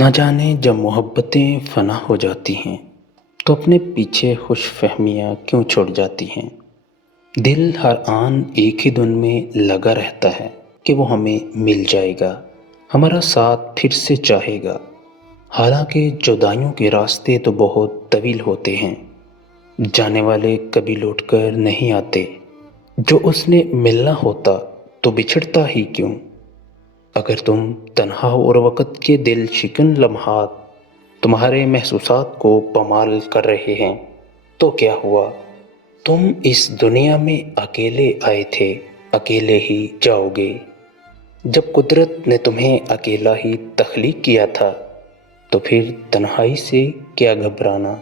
نہ جانے جب محبتیں فنا ہو جاتی ہیں تو اپنے پیچھے خوش فہمیاں کیوں چھوڑ جاتی ہیں۔ دل ہر آن ایک ہی دھن میں لگا رہتا ہے کہ وہ ہمیں مل جائے گا، ہمارا ساتھ پھر سے چاہے گا۔ حالانکہ جدائیوں کے راستے تو بہت طویل ہوتے ہیں، جانے والے کبھی لوٹ کر نہیں آتے۔ جو اس نے ملنا ہوتا تو بچھڑتا ہی کیوں؟ اگر تم تنہا اور وقت کے دل شکن لمحات تمہارے محسوسات کو پامال کر رہے ہیں تو کیا ہوا؟ تم اس دنیا میں اکیلے آئے تھے، اکیلے ہی جاؤ گے۔ جب قدرت نے تمہیں اکیلا ہی تخلیق کیا تھا تو پھر تنہائی سے کیا گھبرانا؟